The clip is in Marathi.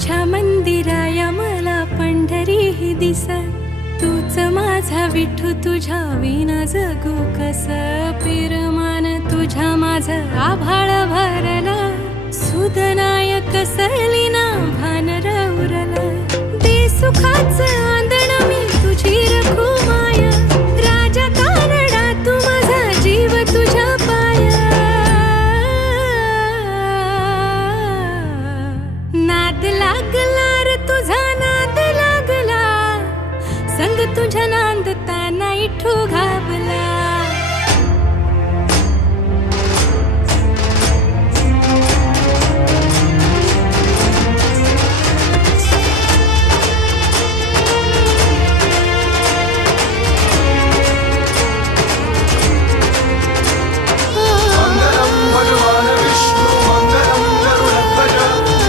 तुझ्या मंदिराया मला पंढरी ही दिस, तूच माझा विठू तुझ्या विना जगू कस. पिरमान तुझ्या माझ आभाळ भरला, सुदनायक कसली